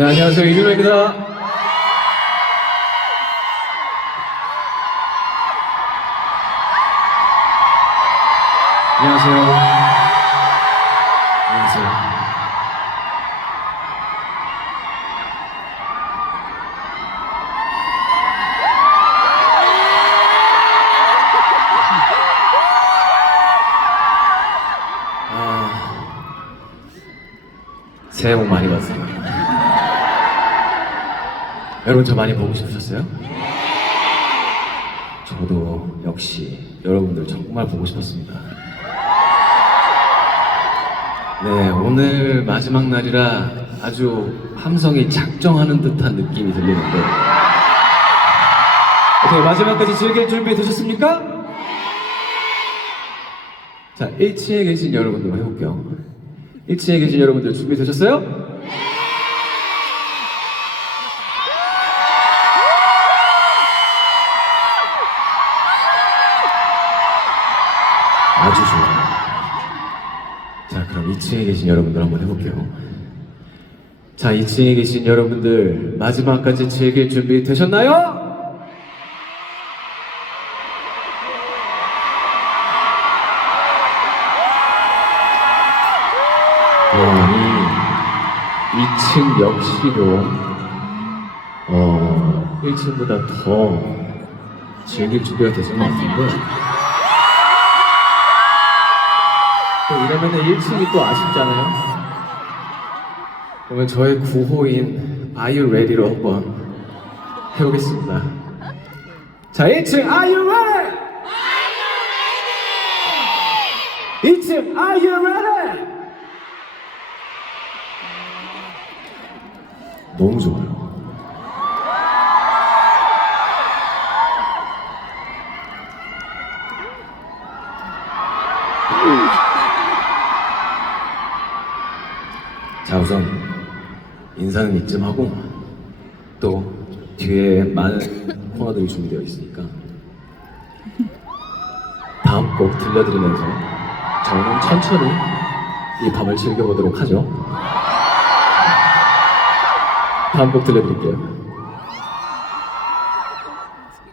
네, 안녕하세요. 이준호입니다. 안녕하세요. 안녕하세요. 아, 새해 복 많이 받으세요. 여러분 저 많이 보고 싶으셨어요? 저도 역시 여러분들 정말 보고 싶었습니다. 네, 오늘 마지막 날이라 아주 함성이 작정하는 듯한 느낌이 들리는데 어떻게 마지막까지 즐길 준비 되셨습니까? 자, 1층에 계신 여러분들 해볼게요. 1층에 계신 여러분들 준비되셨어요? 아주 좋아요. 자, 그럼 2층에 계신 여러분들 한번 해볼게요. 자, 2층에 계신 여러분들 마지막까지 즐길 준비 되셨나요? 어, 이 2층 역시도 어, 1층보다 더 즐길 준비가 되신 것 같은데 이러면은 1층이 또 아쉽잖아요. 그러면 저의 구호인 Are you ready로 한번 해보겠습니다. 자, 1층 Are you ready? 2층 Are you ready? 너무 좋아요. 자 우선 인사는 이쯤 하고 또 뒤에 많은 코너들이 준비되어 있으니까 다음 곡 들려드리면서 저는 천천히 이 밤을 즐겨보도록 하죠. 다음 곡 들려드릴게요